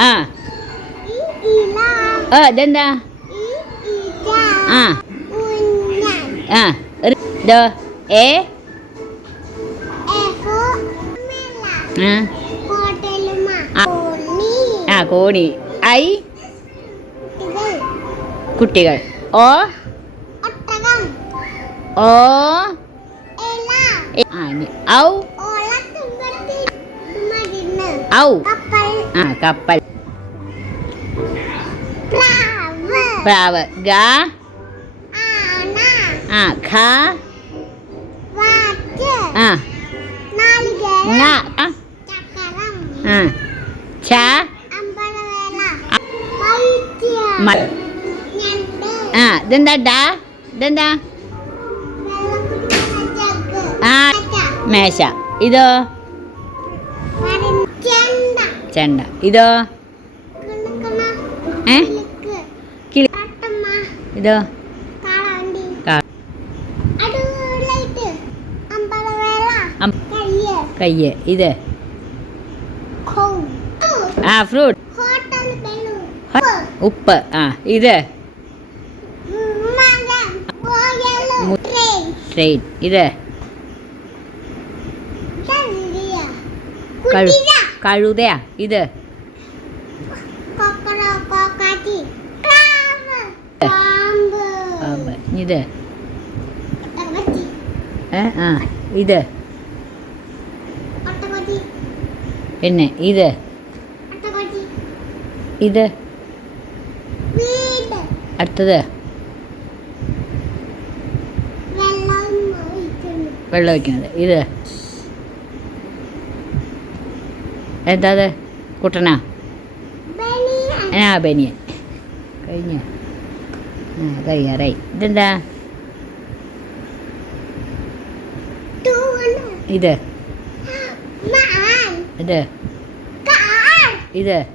ഏ ഇതെന്താ? ആ. ആ ഒരു- ഏ? ആ. ആ. ആ കോണി. ഐ? കുട്ടികൾ. ഓ? ഓ? എ- ആ ഔ. ഔ. ആ കപ്പൽ. പ്രാവ്. ഗ. ആ ഖ. ആ. ആ. ച. ആ ഇതെന്താ ഡാ? ഇതെന്താ? ആ മേശ. ഇതോ? ചെണ്ട. ഇതോ? ഏ? ഇതോ. കയ്യ്. ഇത്. ആ ഫ്രൂട്ട് ഉപ്പ്. ആ ഇത്. ട്രെയിൻ ഇത്. കഴു കഴുതയാ. ഇത്. ഇത്. ഏ ആ ഇത്. പിന്നെ ഇത്. ഇത്. അടുത്തത്. വെള്ളം ഒഴിക്കുന്നത്. ഇത്. എന്താ അത്? കുട്ടനാ? ആ ബനിയൻ. കഴിഞ്ഞ. കഴിയാറായി ഇതെന്താ? ഇത്. ഇത്. ഇത്.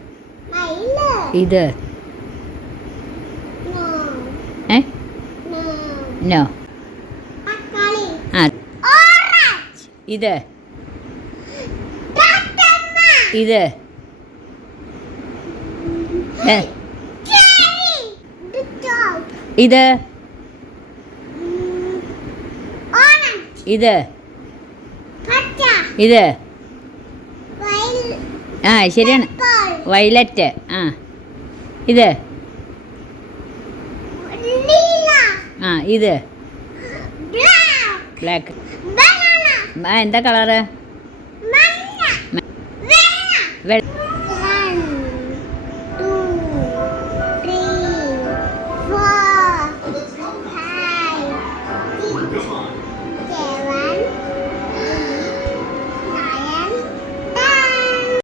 ഇത്. ഏ? നോ. ആ. ഇത്. ഇത്. ഏ, ഇത് ഇത് ഇത് ആ ശരിയാണ്. വയലറ്റ്. ആ. ഇത് ആ ഇത് ബ്ലാക്ക്. എന്താ കളറ്? വെള്ള.